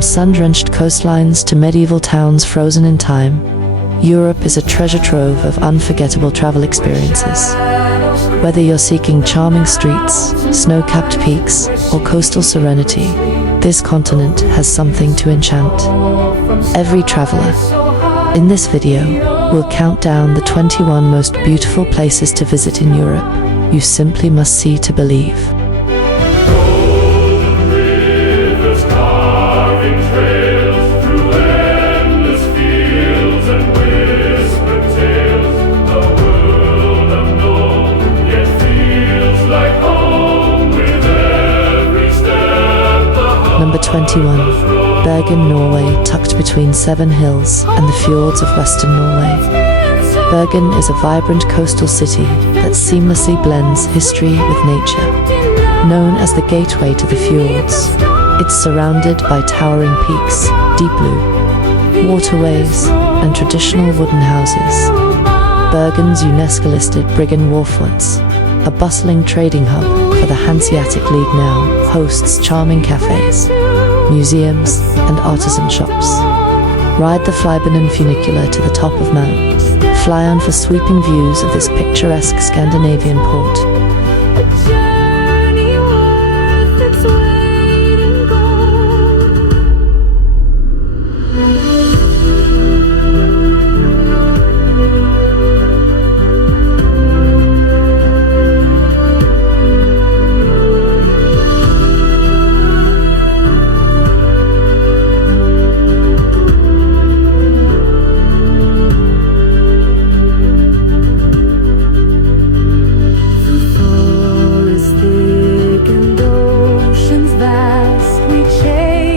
From sun-drenched coastlines to medieval towns frozen in time, Europe is a treasure trove of unforgettable travel experiences. Whether you're seeking charming streets, snow-capped peaks, or coastal serenity, this continent has something to enchant every traveler. In this video, we'll count down the 21 most beautiful places to visit in Europe. You simply must see to believe. Number 21. Bergen, Norway, tucked between 7 hills and the fjords of western Norway. Bergen is a vibrant coastal city that seamlessly blends history with nature. Known as the gateway to the fjords, it's surrounded by towering peaks, deep blue waterways, and traditional wooden houses. Bergen's UNESCO-listed Bryggen Wharf, once a bustling trading hub for the Hanseatic League, now hosts charming cafes, museums, and artisan shops. Ride the Flybanen funicular to the top of Mount Flyon for sweeping views of this picturesque Scandinavian port.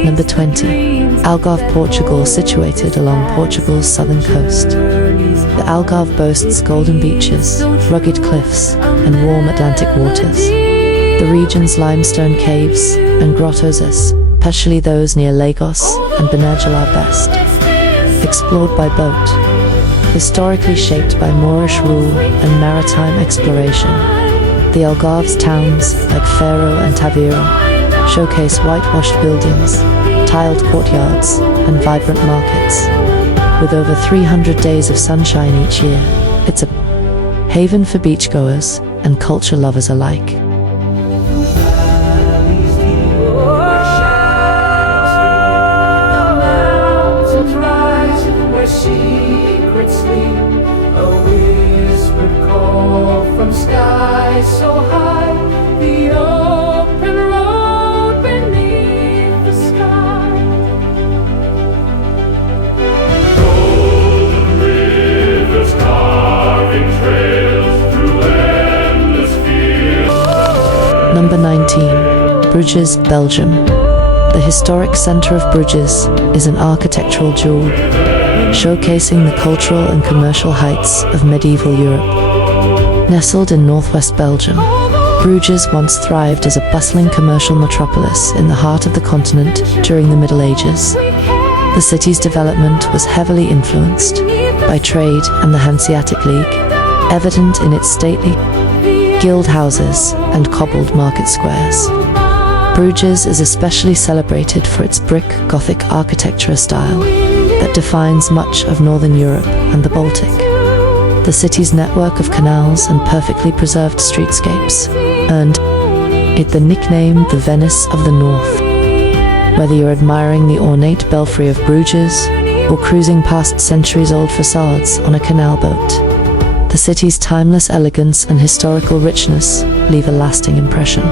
Number 20. Algarve, Portugal, situated along Portugal's southern coast. The Algarve boasts golden beaches, rugged cliffs, and warm Atlantic waters. The region's limestone caves and grottos, especially those near Lagos and Banagil, are best explored by boat. Historically shaped by Moorish rule and maritime exploration, the Algarve's towns, like Faro and Tavira, showcase whitewashed buildings, tiled courtyards, and vibrant markets. With over 300 days of sunshine each year, it's a haven for beachgoers and culture lovers alike. Number 19. Bruges, Belgium. The historic centre of Bruges is an architectural jewel, showcasing the cultural and commercial heights of medieval Europe. Nestled in northwest Belgium, Bruges once thrived as a bustling commercial metropolis in the heart of the continent during the Middle Ages. The city's development was heavily influenced by trade and the Hanseatic League, evident in its stately guild houses and cobbled market squares. Bruges is especially celebrated for its brick Gothic architecture style that defines much of northern Europe and the Baltic. The city's network of canals and perfectly preserved streetscapes earned it the nickname the Venice of the North. Whether you're admiring the ornate belfry of Bruges or cruising past centuries-old facades on a canal boat, the city's timeless elegance and historical richness leave a lasting impression.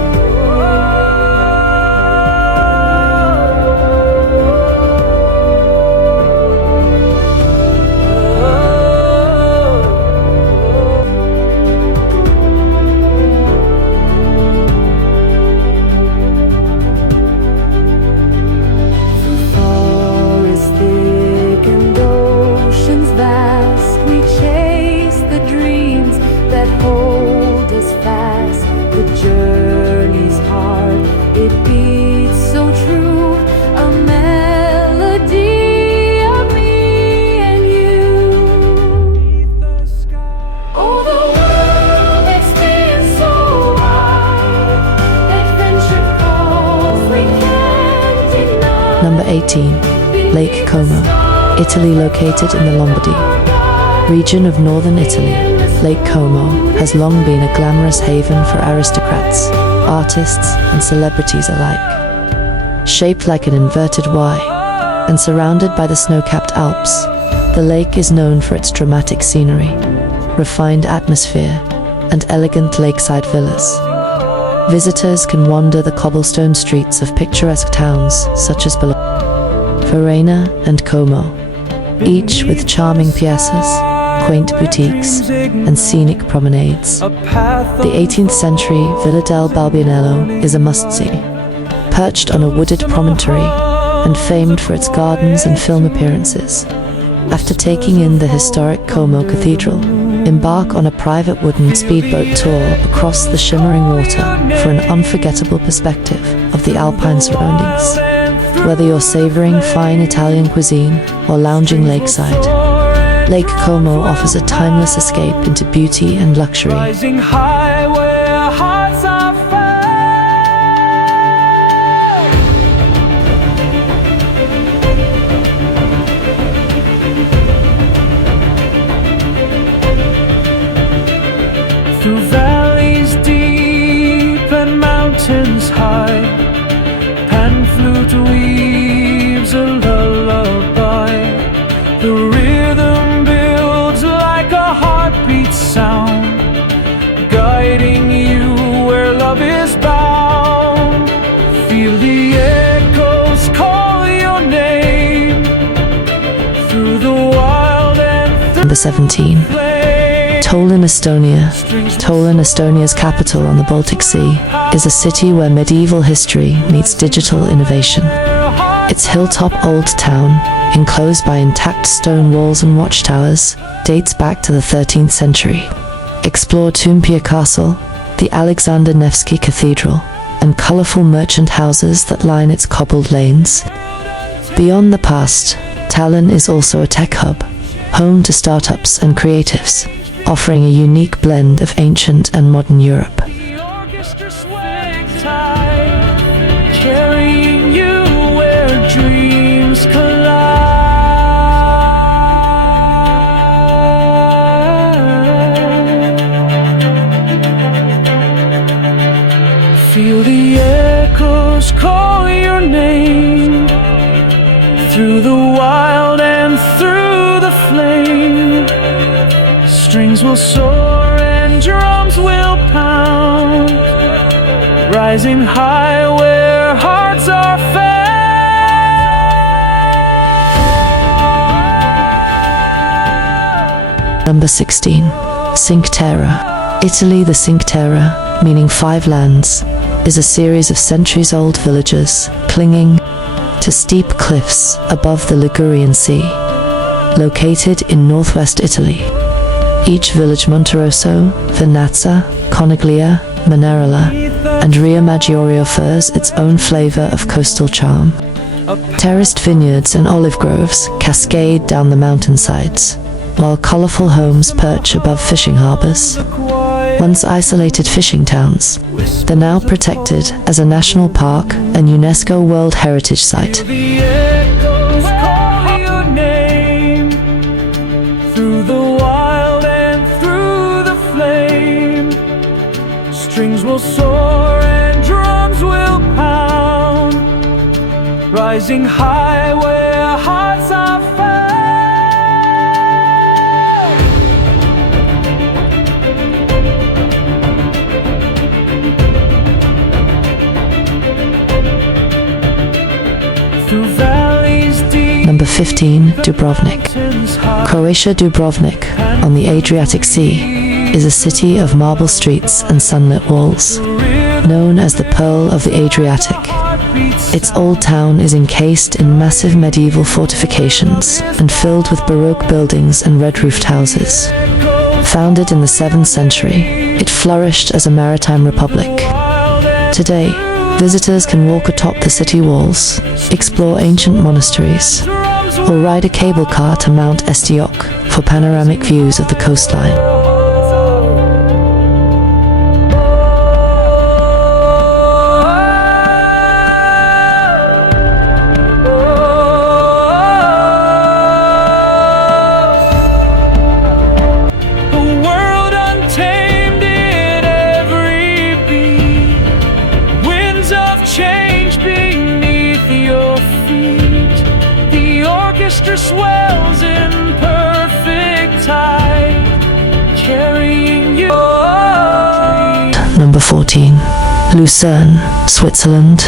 Number 18. Lake Como, Italy, located in the Lombardy region of northern Italy. Lake Como has long been a glamorous haven for aristocrats, artists, and celebrities alike. Shaped like an inverted Y and surrounded by the snow-capped Alps, the lake is known for its dramatic scenery, refined atmosphere, and elegant lakeside villas. Visitors can wander the cobblestone streets of picturesque towns such as Verona and Como, each with charming piazzas, quaint boutiques, and scenic promenades. The 18th century Villa del Balbinello is a must-see. Perched on a wooded promontory and famed for its gardens and film appearances. After taking in the historic Como Cathedral, embark on a private wooden speedboat tour across the shimmering water for an unforgettable perspective of the alpine surroundings. Whether you're savoring fine Italian cuisine or lounging lakeside, Lake Como offers a timeless escape into beauty and luxury. Rising high where hearts are found. Through valleys deep and mountains high, pan flute weaves a lullaby. The rhythm builds like a heartbeat sound, guiding you where love is bound. Feel the echoes call your name through the wild and Number 17. Tallinn, Estonia. Tallinn, Estonia's capital on the Baltic Sea, is a city where medieval history meets digital innovation. Its hilltop old town, enclosed by intact stone walls and watchtowers, dates back to the 13th century. Explore Toompea Castle, the Alexander Nevsky Cathedral, and colorful merchant houses that line its cobbled lanes. Beyond the past, Tallinn is also a tech hub, home to startups and creatives, offering a unique blend of ancient and modern Europe. the orchestra swing tight, carrying you where dreams collide. Feel the echoes call your name through the wild and through the flame. Strings will soar and drums will pound, rising high where hearts are found. Number 16. Cinque Terre. Italy. The Cinque Terre, meaning five lands, is a series of centuries-old villages clinging to steep cliffs above the Ligurian Sea, located in northwest Italy. Each village, Monterosso, Vernazza, Coniglia, Manerella, and Riomaggiore, offers its own flavor of coastal charm. Terraced vineyards and olive groves cascade down the mountainsides, while colorful homes perch above fishing harbors. Once isolated fishing towns, they're now protected as a national park and UNESCO World Heritage Site. The echoes call your name through the wild and through the flame. Strings will soar and drums will pound, rising high where hearts are found. Through valleys deep, Number 15. Dubrovnik. Croatia. Dubrovnik, on the Adriatic Sea, is a city of marble streets and sunlit walls. Known as the Pearl of the Adriatic, its old town is encased in massive medieval fortifications and filled with Baroque buildings and red-roofed houses. Founded in the 7th century, it flourished as a maritime republic. Today, visitors can walk atop the city walls, explore ancient monasteries, or ride a cable car to Mount Estiok for panoramic views of the coastline. change beneath your feet. The orchestra swells in perfect tide, carrying you. Number 14. Lucerne, Switzerland.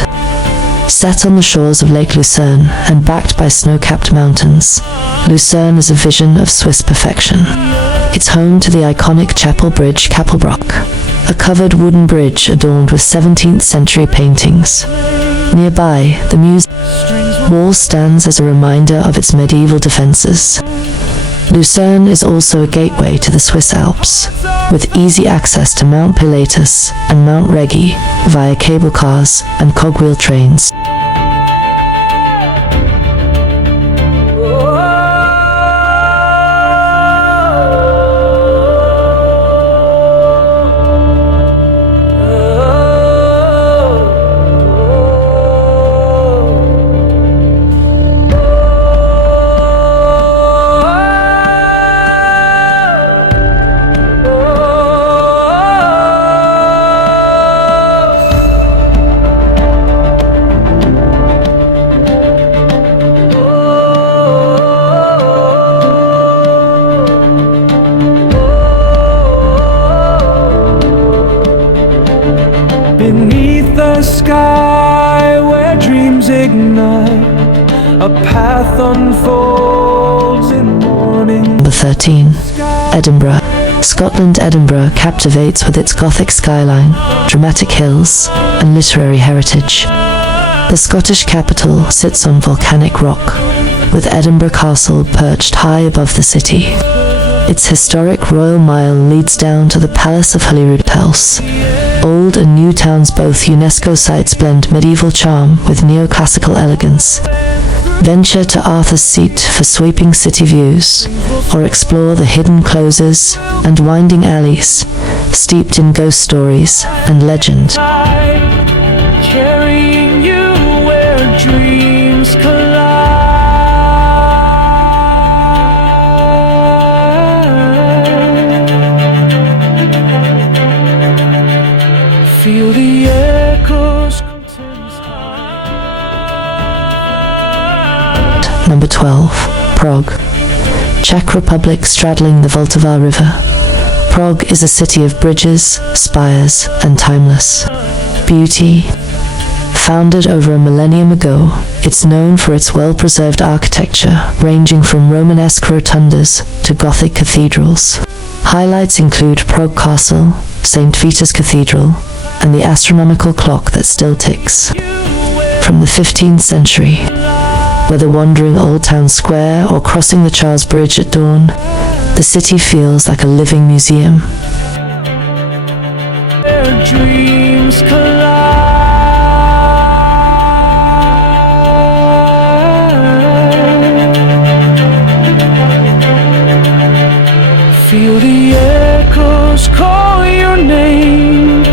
Set on the shores of Lake Lucerne and backed by snow-capped mountains, Lucerne is a vision of Swiss perfection. It's home to the iconic chapel bridge Kapellbruck, a covered wooden bridge adorned with 17th century paintings. Nearby, the museum wall stands as a reminder of its medieval defenses. Lucerne is also a gateway to the Swiss Alps, with easy access to Mount Pilatus and Mount Regi via cable cars and cogwheel trains. Beneath the sky where dreams ignite, a path unfolds in morning. Number 13. Edinburgh. Scotland. Edinburgh captivates with its Gothic skyline, dramatic hills, and literary heritage. The Scottish capital sits on volcanic rock, with Edinburgh Castle perched high above the city. Its historic Royal Mile leads down to the Palace of Holyrood. Old and new towns, both UNESCO sites, blend medieval charm with neoclassical elegance. Venture to Arthur's Seat for sweeping city views, or explore the hidden closes and winding alleys, steeped in ghost stories and legend. Carrying you where dreams collide. Feel the echoes. Number 12. Prague. Czech Republic, straddling the Vltava River. Prague is a city of bridges, spires, and timeless beauty. Founded over a millennium ago, it's known for its well-preserved architecture, ranging from Romanesque rotundas to Gothic cathedrals. Highlights include Prague Castle, St. Vitus Cathedral, and the astronomical clock that still ticks. From the 15th century, whether wandering Old Town Square or crossing the Charles Bridge at dawn, the city feels like a living museum. Where dreams collide. Feel the echoes call your name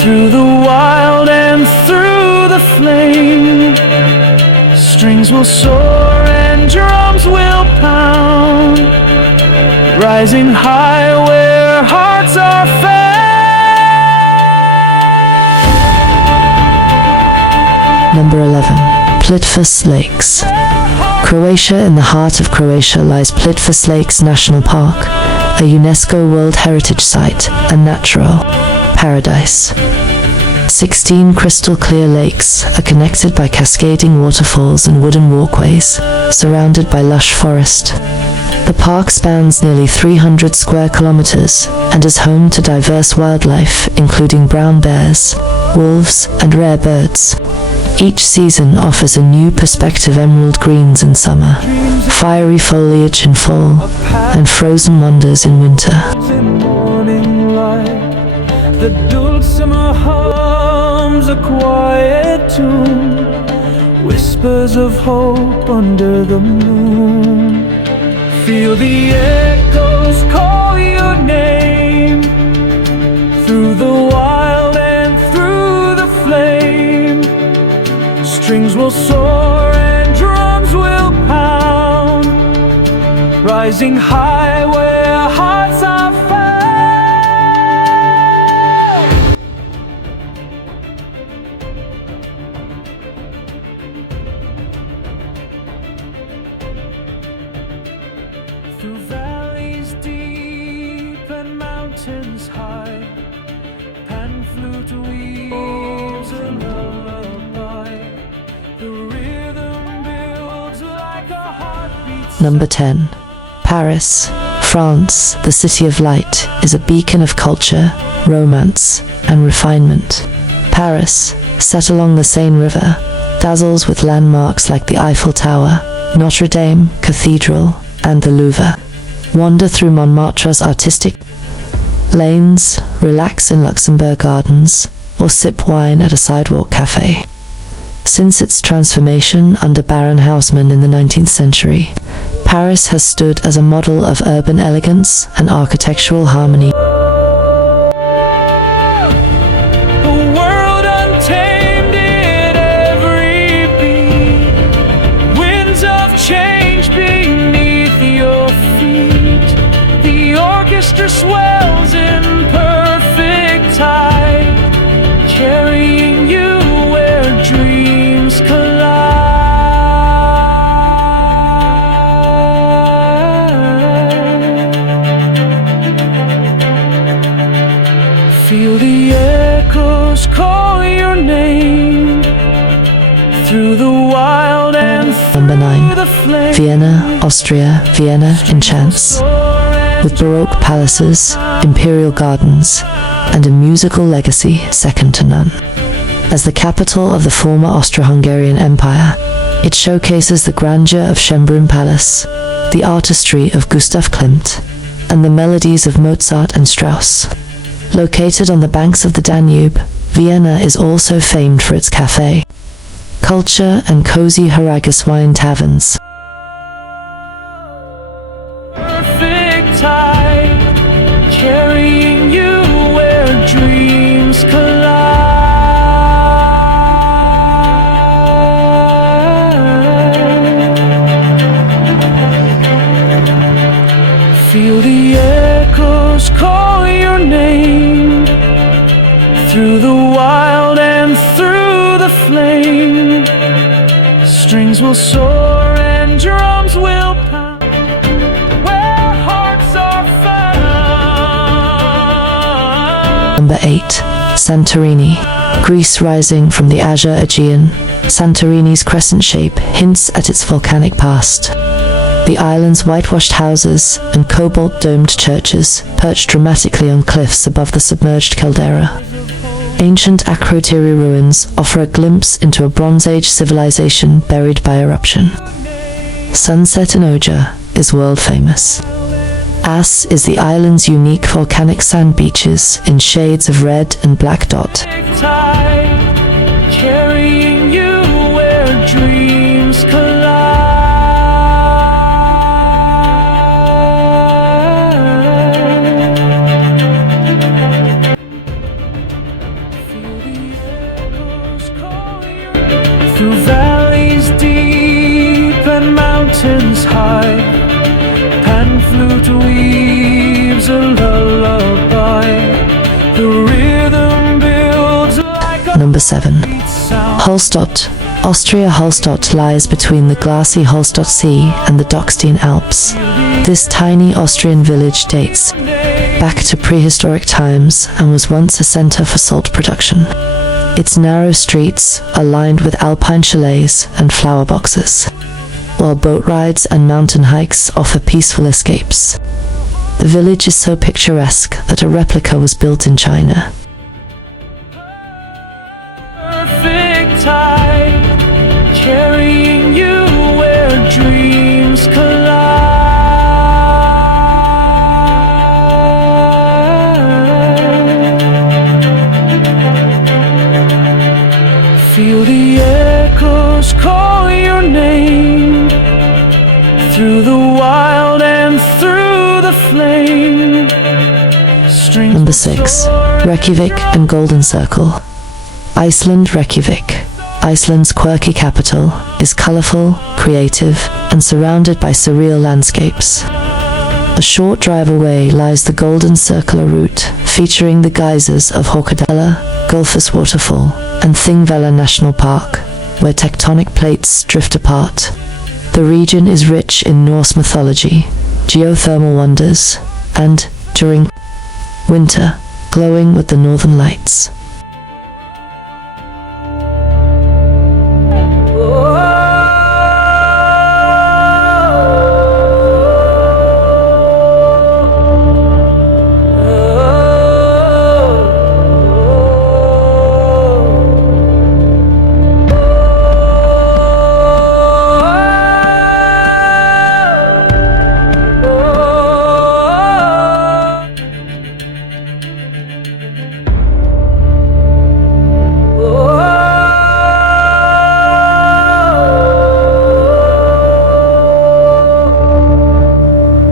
through the wild and through the flame. Strings will soar and drums will pound, rising high where hearts are found. Number 11. Plitvice Lakes. Croatia. In the heart of Croatia lies Plitvice Lakes National Park, a UNESCO World Heritage Site and natural paradise. 16 crystal-clear lakes are connected by cascading waterfalls and wooden walkways, surrounded by lush forest. The park spans nearly 300 square kilometers and is home to diverse wildlife, including brown bears, wolves, and rare birds. Each season offers a new perspective: emerald greens in summer, fiery foliage in fall, and frozen wonders in winter. In morning light, the dulcimer hums a quiet tune, whispers of hope under the moon. Feel the echoes call your name through the wild and through the flame. Strings will soar and drums will pound, rising high where hearts are found. through valleys deep and mountains high. Pan flute weaves a lullaby. The rhythm builds like a heartbeat. Number 10. Paris, France, the city of light, is a beacon of culture, romance, and refinement. Paris, set along the Seine River, dazzles with landmarks like the Eiffel Tower, Notre Dame Cathedral, and the Louvre. Wander through Montmartre's artistic lanes, relax in Luxembourg Gardens, or sip wine at a sidewalk cafe. Since its transformation under Baron Haussmann in the 19th century, Paris has stood as a model of urban elegance and architectural harmony. Swells in perfect tide, carrying you where dreams collide. Feel the echoes call your name through the wild and Number 9. the flame. Vienna, Austria. Vienna enchants, with Baroque palaces, imperial gardens, and a musical legacy second to none. As the capital of the former Austro-Hungarian Empire, it showcases the grandeur of Schönbrunn Palace, the artistry of Gustav Klimt, and the melodies of Mozart and Strauss. Located on the banks of the Danube, Vienna is also famed for its cafe culture and cozy Haragas wine taverns. Tide, carrying you where dreams collide. Feel the echoes call your name through the wild and through the flame. Strings will soar and drums will pound. Number 8. Santorini, Greece rising from the azure Aegean. Santorini's crescent shape hints at its volcanic past. The island's whitewashed houses and cobalt-domed churches perch dramatically on cliffs above the submerged caldera. Ancient Akrotiri ruins offer a glimpse into a Bronze Age civilization buried by eruption. Sunset in Oja is world famous. As is the island's unique volcanic sand beaches in shades of red and black dot. Tide, carrying you where dreams collide. Feel the echoes call your name through valleys deep and mountains high. Pan flute weaves a lullaby. The rhythm builds like a Number 7. sound. Holstadt, Austria. Holstadt lies between the glassy Holstadt Sea and the Dockstein Alps. This tiny Austrian village dates back to prehistoric times and was once a center for salt production. Its narrow streets are lined with alpine chalets and flower boxes, while boat rides and mountain hikes offer peaceful escapes. The village is so picturesque that a replica was built in China. Perfect tide, carrying you where dreams collide. Feel the echoes call your name through the wild and through the flame. Number 6. Reykjavik and Golden Circle. Iceland. Reykjavik, Iceland's quirky capital, is colorful, creative, and surrounded by surreal landscapes. A short drive away lies the Golden Circular route, featuring the geysers of Horkadella, Gullfoss Waterfall, and Thingvellir National Park, where tectonic plates drift apart. The region is rich in Norse mythology, geothermal wonders, and, during winter, glowing with the northern lights.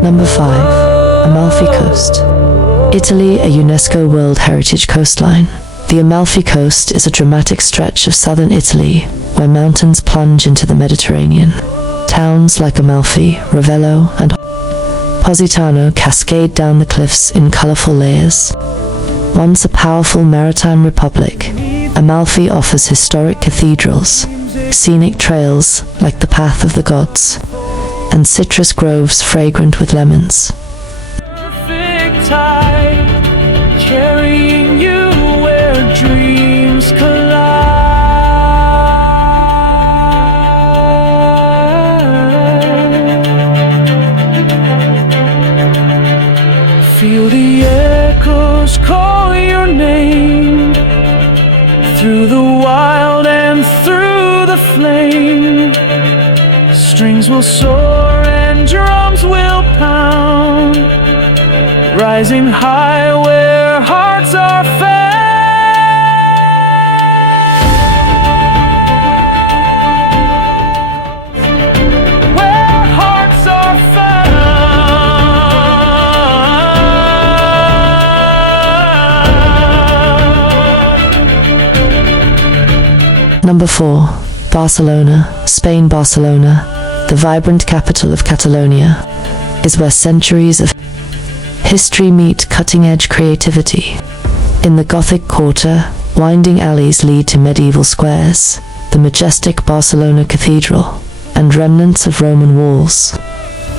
Number 5. Amalfi Coast. Italy, a UNESCO World Heritage coastline. The Amalfi Coast is a dramatic stretch of southern Italy where mountains plunge into the Mediterranean. Towns like Amalfi, Ravello, and Positano cascade down the cliffs in colorful layers. Once a powerful maritime republic, Amalfi offers historic cathedrals, scenic trails like the Path of the Gods, and citrus groves fragrant with lemons. Perfect tide, carrying you where dreams collide. Feel the echoes call your name through the wild and through the flame. Strings will soar and drums will pound, rising high where hearts are found. Where hearts are found. Number 4. Barcelona, Spain. Barcelona, the vibrant capital of Catalonia, is where centuries of history meet cutting-edge creativity. In the Gothic Quarter, winding alleys lead to medieval squares, the majestic Barcelona Cathedral, and remnants of Roman walls.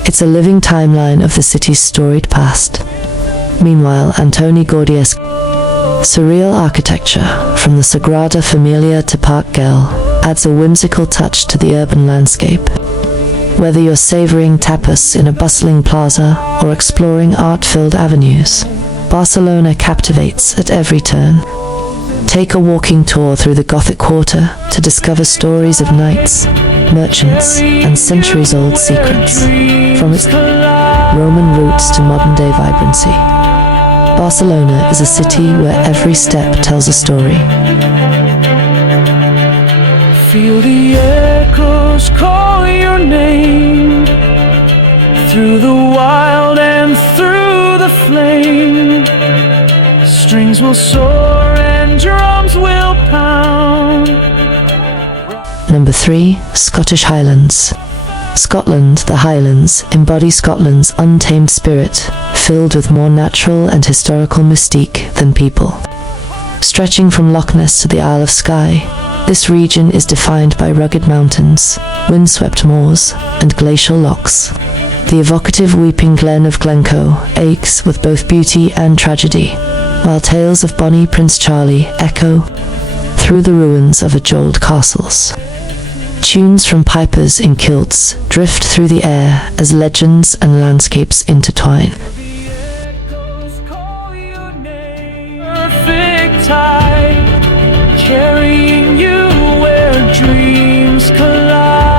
It's a living timeline of the city's storied past. Meanwhile, Antoni Gaudi's surreal architecture, from the Sagrada Familia to Park Güell, adds a whimsical touch to the urban landscape. Whether you're savoring tapas in a bustling plaza or exploring art-filled avenues, Barcelona captivates at every turn. Take a walking tour through the Gothic Quarter to discover stories of knights, merchants, and centuries-old secrets, from its Roman roots to modern-day vibrancy. Barcelona is a city where every step tells a story. Feel the echoes call your name through the wild and through the flame. Strings will soar and drums will pound. Number 3. Scottish Highlands. Scotland, the Highlands, embody Scotland's untamed spirit, filled with more natural and historical mystique than people. Stretching from Loch Ness to the Isle of Skye, this region is defined by rugged mountains, windswept moors, and glacial lochs. The evocative Weeping Glen of Glencoe aches with both beauty and tragedy, while tales of Bonnie Prince Charlie echo through the ruins of adored castles. Tunes from pipers in kilts drift through the air as legends and landscapes intertwine. Perfect tide, carrying you where dreams collide.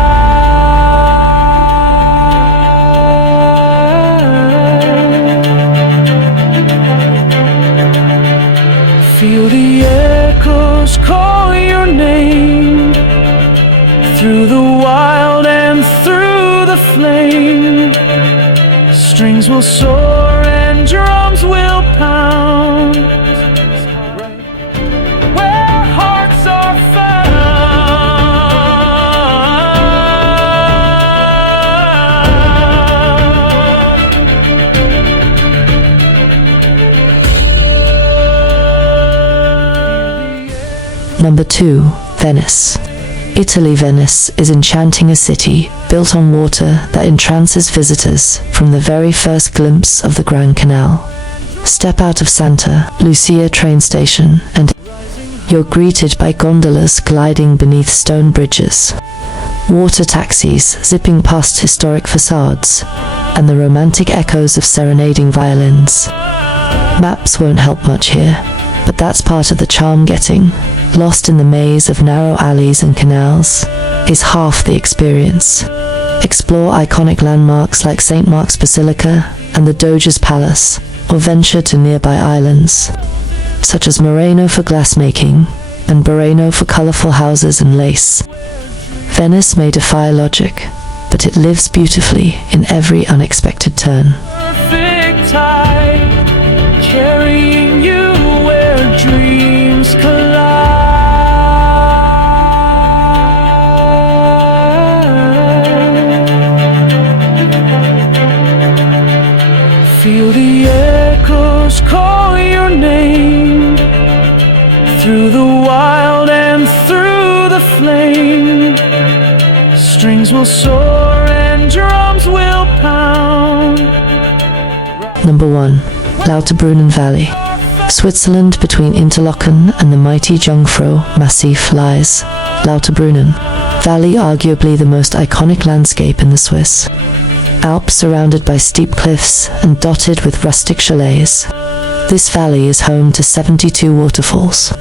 Feel the echoes call your name through the wild and through the flame. Strings will soar and drums will pound. Where hearts are Number 2. Venice. Italy. Venice is enchanting, a city built on water that entrances visitors from the very first glimpse of the Grand Canal. Step out of Santa Lucia train station and you're greeted by gondolas gliding beneath stone bridges, water taxis zipping past historic facades, and the romantic echoes of serenading violins. Maps won't help much here, but that's part of the charm. Getting lost in the maze of narrow alleys and canals is half the experience. Explore iconic landmarks like St. Mark's Basilica and the Doge's Palace, or venture to nearby islands, such as Murano for glassmaking and Burano for colorful houses and lace. Venice may defy logic, but it lives beautifully in every unexpected turn. Perfect tide, carrying you where dreams collide. Feel the echoes call your name through the wild and through the flame. Strings will soar and drums will pound. Number 1. Lauterbrunnen Valley. Switzerland, between Interlaken and the mighty Jungfrau Massif, lies Lauterbrunnen Valley, arguably the most iconic landscape in the Swiss Alps, surrounded by steep cliffs and dotted with rustic chalets. This valley is home to 72 waterfalls,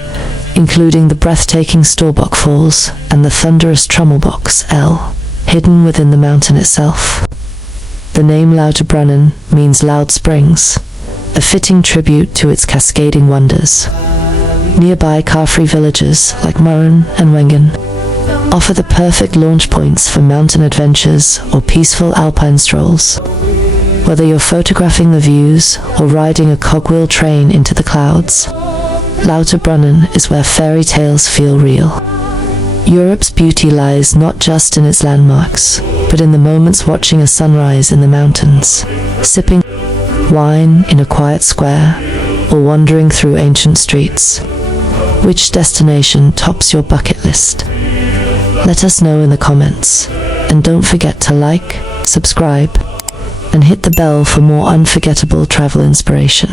including the breathtaking Storbock Falls and the thunderous Trommelbox L, hidden within the mountain itself. The name Lauterbrunnen means loud springs, a fitting tribute to its cascading wonders. Nearby car-free villages like Murren and Wengen offer the perfect launch points for mountain adventures or peaceful alpine strolls. Whether you're photographing the views or riding a cogwheel train into the clouds, Lauterbrunnen is where fairy tales feel real. Europe's beauty lies not just in its landmarks, but in the moments watching a sunrise in the mountains, sipping wine in a quiet square, or wandering through ancient streets. Which destination tops your bucket list? Let us know in the comments, and don't forget to like, subscribe, and hit the bell for more unforgettable travel inspiration.